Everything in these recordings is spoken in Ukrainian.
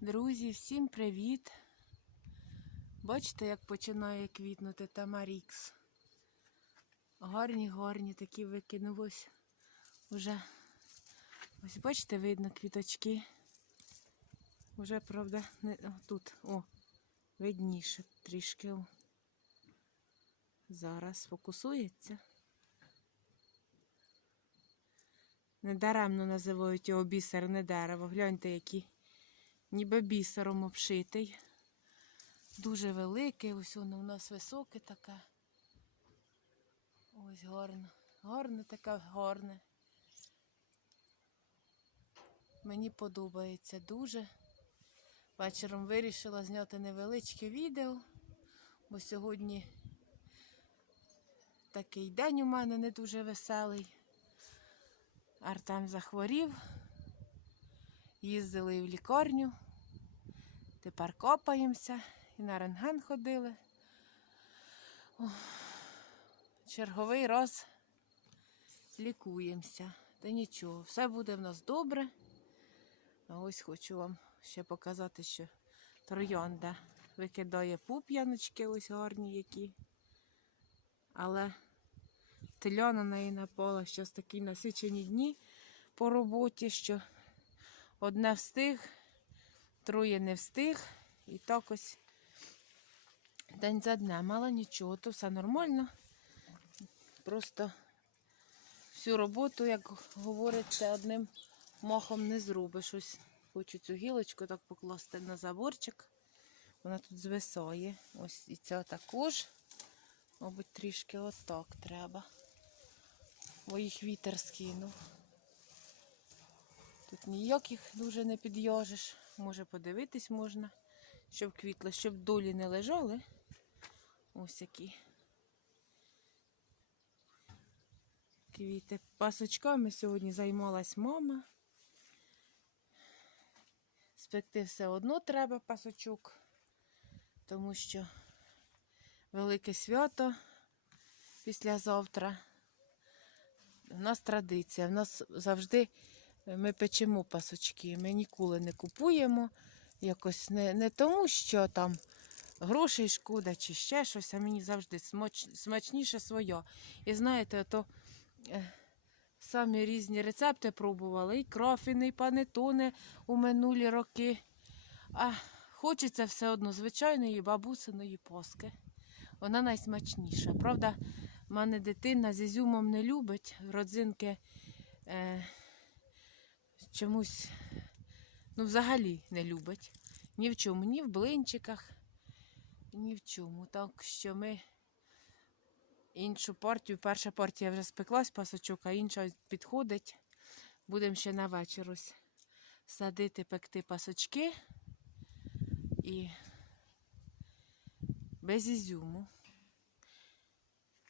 Друзі, всім привіт! Бачите, як починає квітнути Тамарікс. Гарні, гарні такі викинулось уже. Ось бачите, видно квіточки. Уже, правда, не тут, о, видніше трішки. Зараз фокусується. Недаремно називають його бісерне дерево. Гляньте, які ніби бісером обшитий. Дуже великий, ось воно у нас високе таке. Ось гарно. Гарне таке, гарне. Мені подобається дуже. Вечором вирішила зняти невеличке відео, бо сьогодні такий день у мене не дуже веселий. Артем захворів. Їздили в лікарню. Тепер копаємося і на рентген ходили. Черговий раз лікуємося. Та нічого, все буде в нас добре. А ось хочу вам ще показати, що троянда викидає пуп'яночки, ось гарні які. Але теля на неї напала щось такі насичені дні по роботі, що одне встиг, троє не встиг. І так ось день за днем, але нічого, то все нормально. Просто всю роботу, як говориться, одним махом не зробиш. Ось хочу цю гілочку так покласти на заборчик. Вона тут звисає. Ось і ця також. Мабуть, трішки отак треба. Бо їх вітер скинув. Тут ніяк їх дуже не під'яжеш. Може подивитись можна, щоб квітло, щоб долі не лежали. Ось які. Квіти. Пасочками сьогодні займалась мама. Спекти все одно треба пасочок, тому що велике свято післязавтра. У нас традиція. У нас завжди ми печемо пасочки. Ми ніколи не купуємо. Якось не, не тому, що там грошей шкода чи ще щось, а мені завжди смач, смачніше своє. І знаєте, то е, самі різні рецепти пробували. І крофіни, і панетони у минулі роки. А хочеться все одно звичайної бабусиної поски. Вона найсмачніша. Правда, в мене дитина з ізюмом не любить. Родзинки е, чомусь ну, взагалі не любить. Ні в чому, ні в блинчиках, ні в чому. Так що ми іншу партію, перша партія вже спеклась пасочок, а інша підходить. Будемо ще на вечір ось садити, пекти пасочки і без ізюму.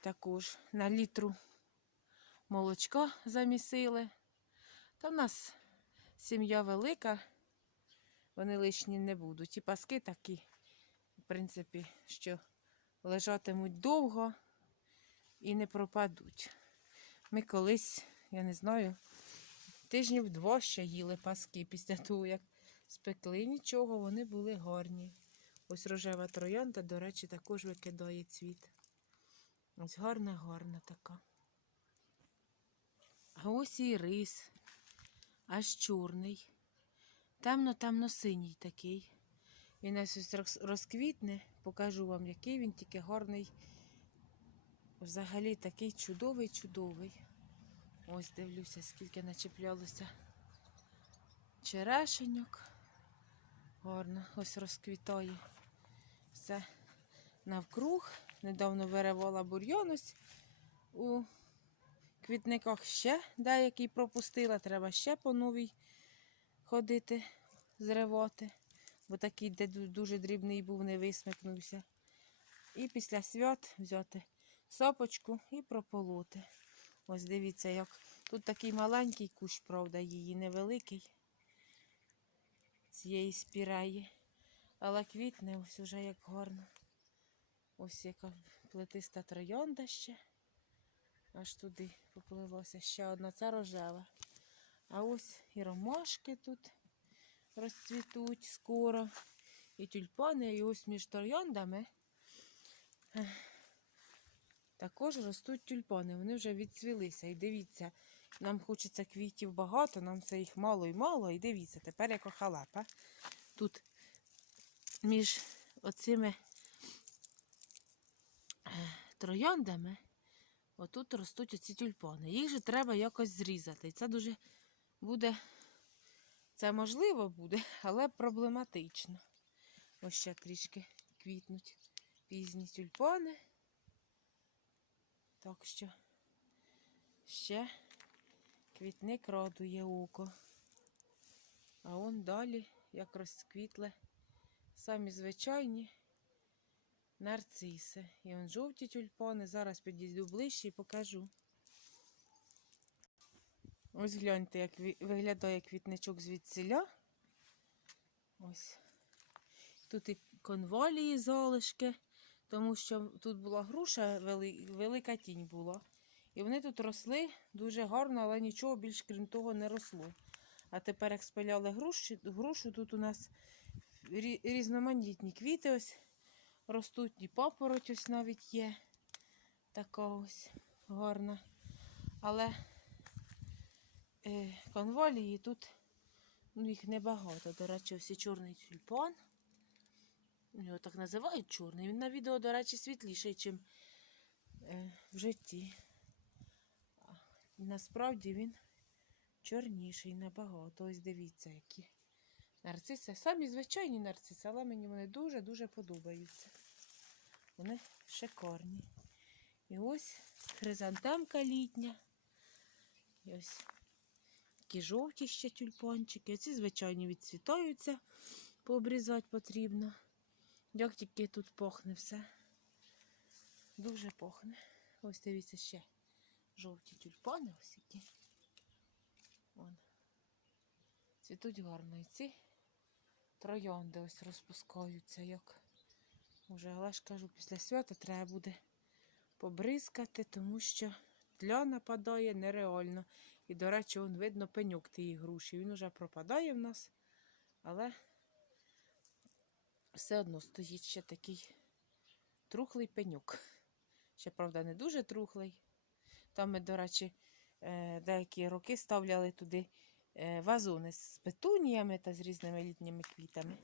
Також на літру молочка замісили. Та в нас сім'я велика, вони лишні не будуть. І паски такі, в принципі, що лежатимуть довго і не пропадуть. Ми колись, я не знаю, тижнів два ще їли паски після того, як спекли нічого, вони були гарні. Ось рожева троянда, до речі, також викидає цвіт. Ось гарна, гарна така. А ось і рис, аж чорний. Темно-темно-синій такий. Він ось ось розквітне, покажу вам, який він тільки гарний. Взагалі такий чудовий-чудовий. Ось дивлюся, скільки начеплялося черешеньок. Гарно, ось розквітає. Все навкруг. Недавно виривала бур'ян ось у квітниках ще деякий пропустила. Треба ще по новій ходити, зривати. Бо такий, де дуже дрібний був, не висмикнувся. І після свят взяти сапочку і прополоти. Ось дивіться, як тут такий маленький кущ, правда, її невеликий. Цієї спіраї. Але квітне ось уже як гарно. Ось яка плетиста троянда ще. Аж туди поплилося ще одна, це рожева. А ось і ромашки тут. розцвітуть скоро. І тюльпани, і ось між трояндами також ростуть тюльпани. Вони вже відцвілися. І дивіться, нам хочеться квітів багато, нам це їх мало і мало. І дивіться, тепер як охалапа. Тут між оцими трояндами отут ростуть оці тюльпани. Їх же треба якось зрізати. І це дуже буде, це можливо буде, але проблематично. Ось ще трішки квітнуть пізні тюльпани. Так що ще квітник радує око. А он далі, як розквітли, самі звичайні нарциси. І он жовті тюльпани. Зараз підійду ближче і покажу. Ось гляньте, як виглядає квітничок звідсіля. Ось. Тут і конвалії залишки, тому що тут була груша, велика тінь була. І вони тут росли дуже гарно, але нічого більш крім того не росло. А тепер, як спиляли грушу, грушу тут у нас різноманітні квіти ось ростуть, і папороть ось навіть є. Така ось гарна. Але е, конвалії тут ну, їх небагато. До речі, ось і чорний тюльпан. Його так називають чорний. Він на відео, до речі, світліший, ніж е, в житті. Насправді він чорніший набагато. Ось дивіться, які нарциси. Самі звичайні нарциси, але мені вони дуже-дуже подобаються. Вони шикарні. І ось хризантемка літня. І ось такі жовті ще тюльпанчики. Ці звичайні відцвітаються, пообрізати потрібно. Як тільки тут пахне все. Дуже пахне. Ось дивіться ще жовті тюльпани ось які. Вон. Цвітуть гарно. І ці троянди ось розпускаються, як уже, але ж кажу, після свята треба буде побризкати, тому що тля нападає нереально. І, до речі, он видно пеньок тієї груші. Він уже пропадає в нас, але все одно стоїть ще такий трухлий пеньок. Ще, правда, не дуже трухлий. Там ми, до речі, е, деякі роки ставляли туди е, вазони з петуніями та з різними літніми квітами.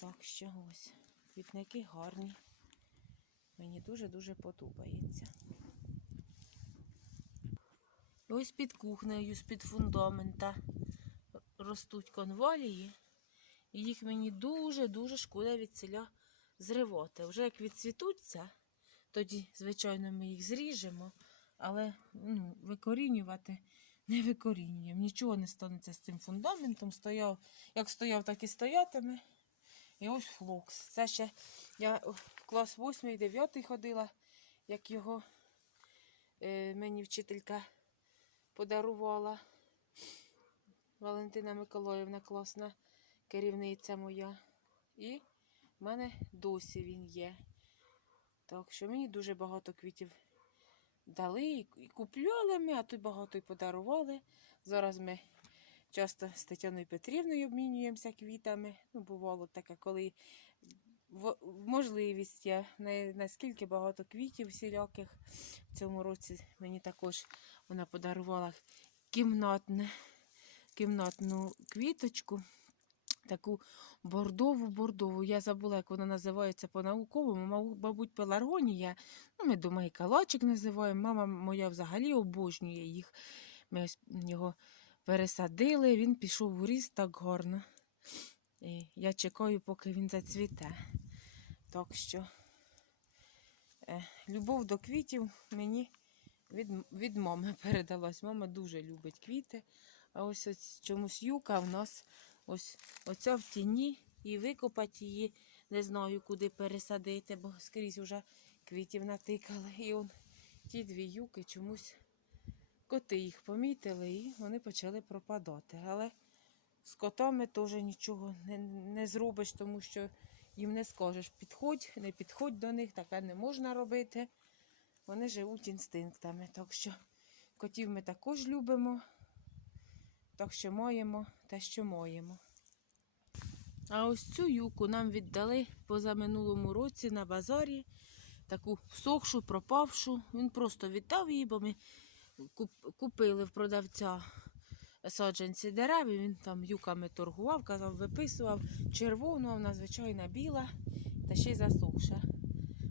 Так що ось, квітники гарні. Мені дуже-дуже подобається. Ось під кухнею, з-під фундамента ростуть конвалії. І їх мені дуже-дуже шкода від селя зривати. Вже як відцвітуться, тоді, звичайно, ми їх зріжемо, але ну, викорінювати не викорінюємо. Нічого не станеться з цим фундаментом. Стояв, як стояв, так і стоятиме. І ось флокс. Це ще я в клас 8 9 ходила, як його е, мені вчителька подарувала. Валентина Миколаївна, класна керівниця моя. І в мене досі він є. Так що мені дуже багато квітів дали і купляли ми, а тут багато і подарували. Зараз ми часто з Тетяною Петрівною обмінюємося квітами. Ну, бувало таке, коли можливість є, наскільки багато квітів всіляких. В цьому році мені також вона подарувала кімнатне, кімнатну квіточку. Таку бордову-бордову. Я забула, як вона називається по-науковому. Мабуть, пеларгонія. Ну, ми дома і калачик називаємо. Мама моя взагалі обожнює їх. Ми його пересадили, він пішов у ріст так гарно. І я чекаю, поки він зацвіте. Так що е, любов до квітів мені від, від мами передалась. Мама дуже любить квіти. А ось, ось чомусь юка в нас ось оця в тіні і викопати її, не знаю, куди пересадити, бо скрізь вже квітів натикали. І он ті дві юки чомусь коти їх помітили і вони почали пропадати. Але з котами теж нічого не, не зробиш, тому що їм не скажеш, підходь, не підходь до них, таке не можна робити. Вони живуть інстинктами. Так що котів ми також любимо. Так що маємо те, що маємо. А ось цю юку нам віддали позаминулому році на базарі. Таку всохшу, пропавшу. Він просто віддав її, бо ми купили в продавця саджанці дерев. і Він там юками торгував, казав, виписував червону, а вона звичайна біла, та ще й засохша.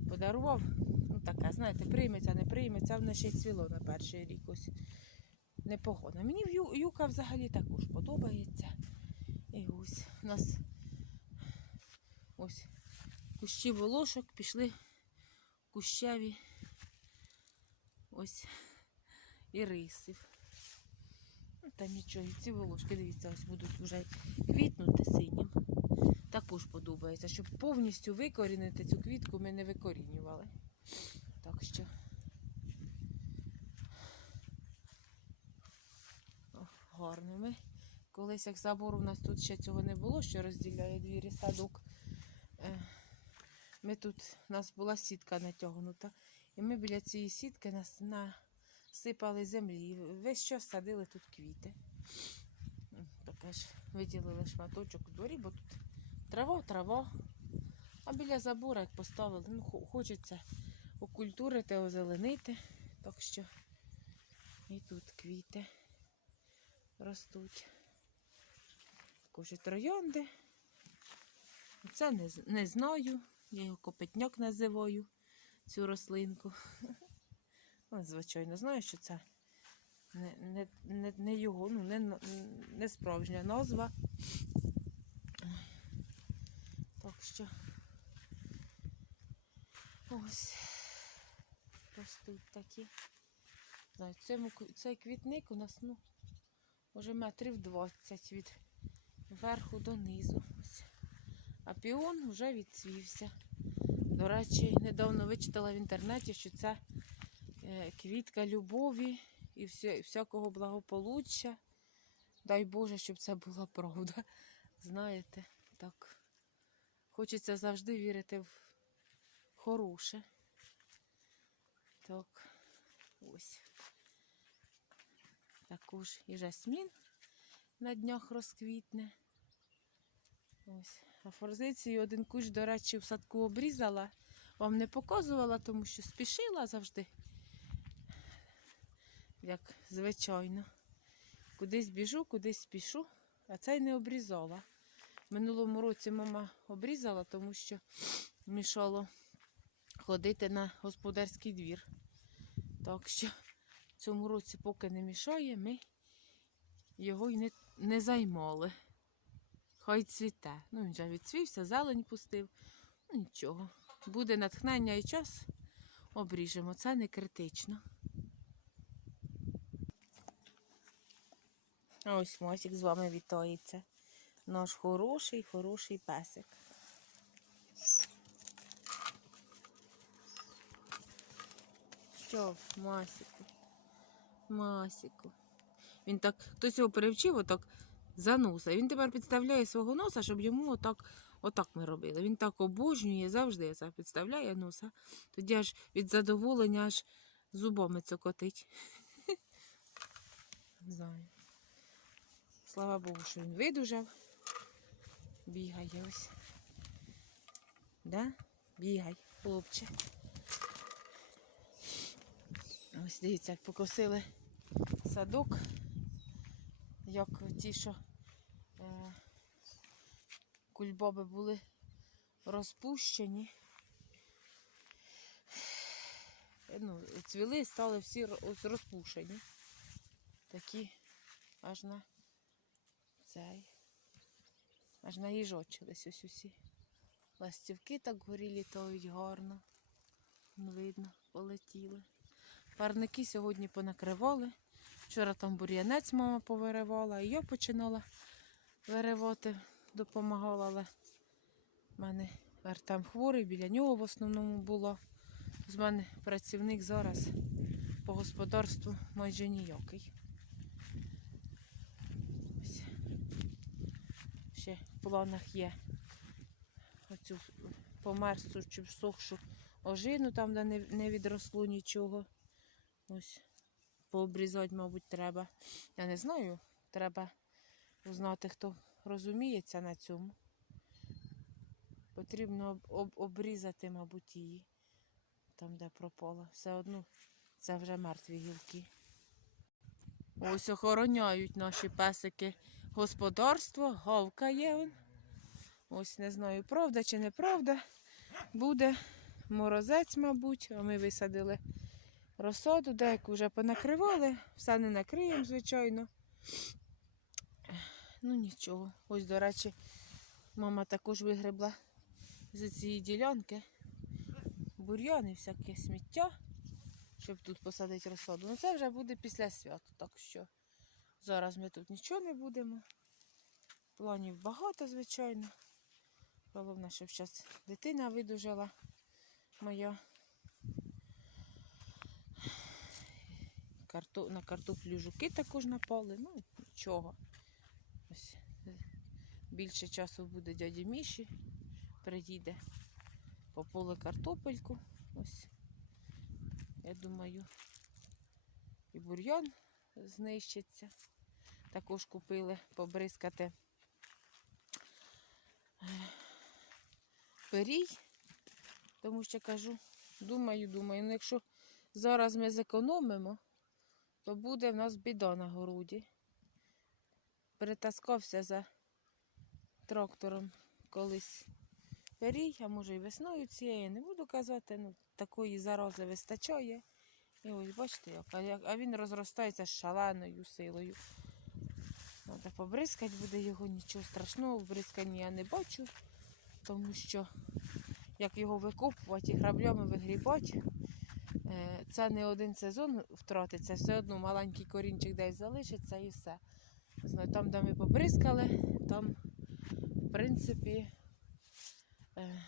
Подарував, ну таке, знаєте, прийметься, не прийметься, вона ще й цвіло на перший рік. Ось непогано. Мені юка взагалі також подобається. І ось у нас ось кущі волошок пішли кущеві ось і рисів. Ну, Та нічого, і ці волошки, дивіться, ось будуть вже квітнути синім. Також подобається, щоб повністю викорінити цю квітку ми не викорінювали. Так що. О, гарно ми. Колись як забор у нас тут ще цього не було, що розділяє двір і садок. Е, Ми тут, у нас була сітка натягнута, і ми біля цієї сітки нас насипали землі. Весь час садили тут квіти. Таке ж виділили шматочок у дворі, бо тут трава, трава. А біля забора, як поставили, ну, хочеться окультурити, озеленити. Так що і тут квіти ростуть. Також і троянди. Це не, не знаю. Я його копитняк називаю, цю рослинку. Ну, звичайно, знаю, що це не, не, не, його, ну, не, не справжня назва. Так що ось ростуть такі. Знаю, цьому, цей квітник у нас, ну, може метрів 20 від верху до низу. А піон вже відцвівся. До речі, недавно вичитала в інтернеті, що це квітка любові і всякого благополуччя. Дай Боже, щоб це була правда. Знаєте, так. Хочеться завжди вірити в хороше. Так, ось. Також і жасмін на днях розквітне. Ось. А форзицію один кущ, до речі, в садку обрізала. Вам не показувала, тому що спішила завжди. Як звичайно. Кудись біжу, кудись спішу, а цей не обрізала. Минулому році мама обрізала, тому що мішало ходити на господарський двір. Так що цьому році, поки не мішає, ми його й не, не займали. Хай цвіте. Ну, він вже відцвівся, зелень пустив. Ну, нічого. Буде натхнення і час, обріжемо. Це не критично. Ось Мосік з вами вітається. Наш хороший, хороший песик. Що, Масіку? Масіку. Він так, хтось його перевчив отак за носа. Він тепер підставляє свого носа, щоб йому отак, отак ми робили. Він так обожнює завжди це підставляє носа. Тоді аж від задоволення аж зубами цокотить. Не знаю. Слава Богу, що він видужав. Бігає ось. Да? Бігай, хлопче. Ось дивіться, як покосили садок, як ті, що е, кульбаби були розпущені. Ну, цвіли, стали всі ро- розпушені. Такі аж на цей. Аж наїжочились ось усі. Ластівки так горі літають гарно. Вон Видно, полетіли. Парники сьогодні понакривали. Вчора там бур'янець мама повиривала, і я починала виривати, допомагала, але в мене Артем хворий, біля нього в основному було. З мене працівник зараз по господарству майже ніякий. Ще в планах є оцю померзлу чи всохшу ожину, там, де не, відросло нічого. Ось пообрізати, мабуть, треба. Я не знаю, треба узнати, хто розуміється на цьому. Потрібно об- об- обрізати, мабуть, її там, де пропала. Все одно це вже мертві гілки. Ось охороняють наші песики господарство, гавкає він. Ось не знаю, правда чи неправда. Буде морозець, мабуть, а ми висадили розсаду, деяку вже понакривали, все не накриємо, звичайно. Ну нічого. Ось, до речі, мама також вигребла з цієї ділянки бур'ян і всяке сміття, щоб тут посадити розсаду. Ну це вже буде після святу, так що зараз ми тут нічого не будемо. Планів багато, звичайно. Головне, щоб зараз дитина видужала моя. Карто... На картоплю жуки також напали. Ну, нічого. Ось. е, Більше часу буде дяді Міші. Приїде по поле картопельку. Ось. Я думаю, і бур'ян знищиться. Також купили побризкати е, перій, тому що кажу, думаю, думаю, ну якщо зараз ми зекономимо, то буде в нас біда на городі. Перетаскався за трактором колись перій, а може і весною цієї, не буду казати, ну такої зарази вистачає. І ось бачите, як, а, він розростається з шаленою силою. Треба побризкати буде його, нічого страшного, в я не бачу, тому що як його викопувати і граблями вигрібати, е, це не один сезон втратиться, все одно маленький корінчик десь залишиться і все. Там, де ми побризкали, там, в принципі, е,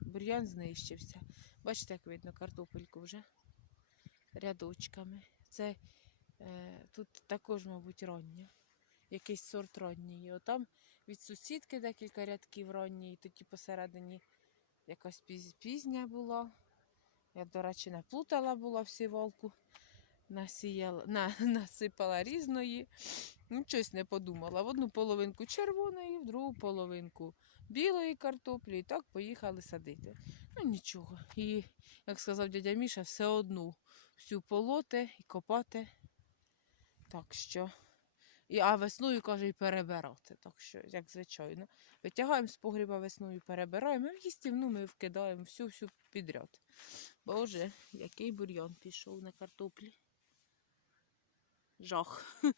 бур'ян знищився. Бачите, як видно картопельку вже рядочками. Це е, тут також, мабуть, роння. Якийсь сорт ронньої. Отам від сусідки декілька рядків ронньої, тоді посередині якась піз- пізня була. Я, до речі, наплутала була всі насіяла, на, насипала різної. Ну, щось не подумала. В одну половинку червоної, в другу половинку білої картоплі. І так поїхали садити. Ну нічого. І, як сказав дядя Міша, все одну всю полоти і копати. Так що. І, а весною, каже, і перебирати. Так що, як звичайно. Витягаємо з погріба весною, перебираємо, і в їстівну ми вкидаємо всю-всю підряд. Боже, який бур'ян пішов на картоплі. Жах.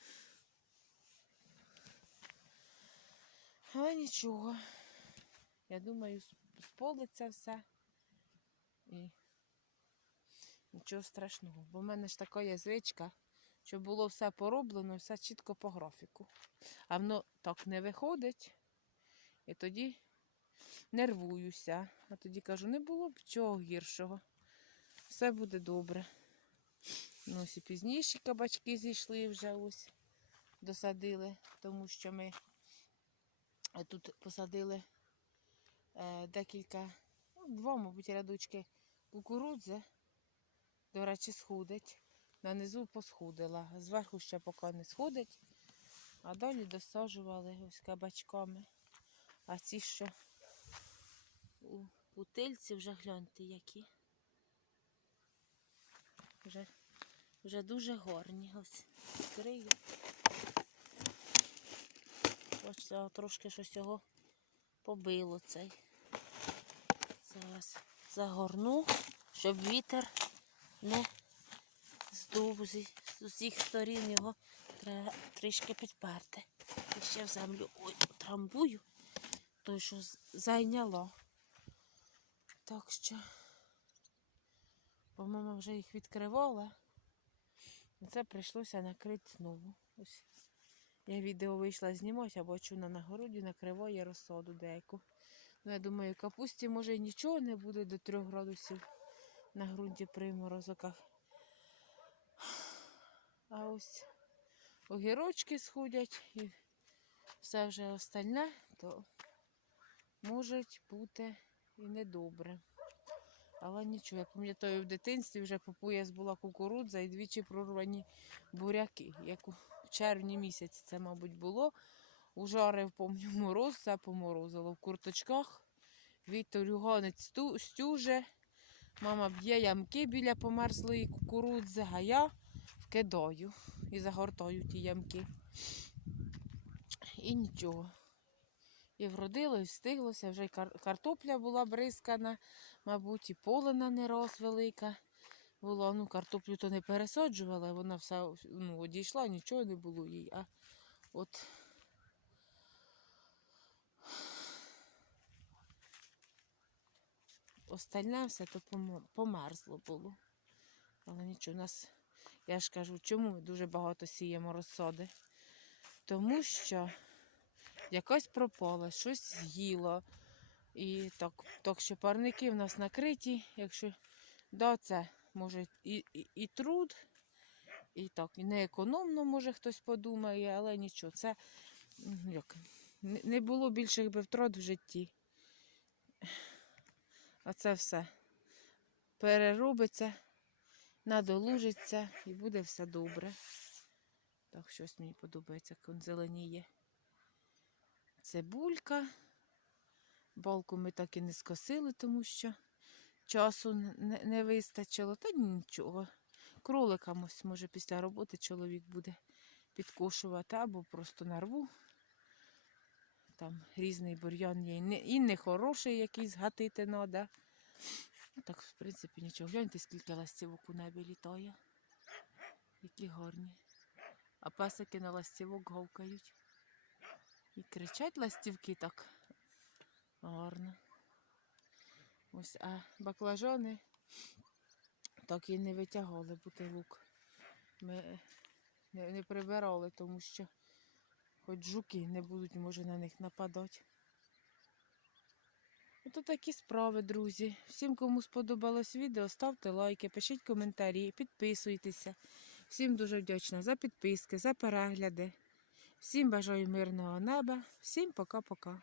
Але нічого. Я думаю, сполиться все. І нічого страшного. Бо в мене ж така є звичка, що було все пороблено, все чітко по графіку. А воно так не виходить. І тоді нервуюся. А тоді кажу, не було б чого гіршого. Все буде добре. Ну, ось і пізніші кабачки зійшли вже ось досадили, тому що ми тут посадили е, декілька, ну, два, мабуть, рядочки кукурудзи. До речі, сходить. Нанизу посходила. Зверху ще поки не сходить. А далі досаджували ось кабачками. А ці що у бутильці вже гляньте які. Вже, вже дуже горні. Ось відкрию. А трошки щось його побило цей. Зараз загорну, щоб вітер не здув з усіх сторін його треба трішки підперти. І ще в землю ой, трамбую, той, що зайняло. Так що, мама вже їх відкривала. Це прийшлося накрити знову. Ось я відео вийшла знімати, а бачу на нагороді накриває розсаду деяку. Ну, я думаю, капусті може і нічого не буде до 3 градусів на ґрунті при морозоках. А ось огірочки сходять і все вже остальне, то може бути і недобре. Але нічого, я пам'ятаю, в дитинстві вже по пояс була кукурудза і двічі прорвані буряки. Як у червні місяці це, мабуть, було. Ужарив, помню, мороз, все поморозило в курточках. Вітер сту- стюже. Мама б'є ямки біля померзлої кукурудзи, а я вкидаю і загортаю ті ямки. І нічого. І вродило, і встиглося. Вже й картопля була бризкана, мабуть, і полена не роз велика. Було, ну, картоплю то не пересаджувала, вона все ну, одійшла, нічого не було їй. А от остальне все то померзло було. Але нічого, у нас, я ж кажу, чому ми дуже багато сіємо розсади? Тому що якось пропало, щось з'їло. І так, так що парники в нас накриті, якщо да, це може і, і, і труд, і так, і неекономно, може хтось подумає, але нічого, це як, не було більших би втрат в житті. А це все переробиться, надолужиться і буде все добре. Так, щось мені подобається, як він зеленіє. Цибулька. Балку ми так і не скосили, тому що часу не, вистачило. Та нічого. Кроликам ось, може, після роботи чоловік буде підкошувати або просто нарву. Там різний бур'ян є. І не, хороший якийсь гатити треба. Ну, так, в принципі, нічого. Гляньте, скільки ластівок у небі літає. Які гарні. А песики на ластівок гавкають. І кричать ластівки так гарно. Ось, а баклажани так і не витягали бутилок. Ми не прибирали, тому що хоч жуки не будуть, може, на них нападати. Ото такі справи, друзі. Всім, кому сподобалось відео, ставте лайки, пишіть коментарі, підписуйтеся. Всім дуже вдячна за підписки, за перегляди. Всім бажаю мирного неба. Всім пока-пока.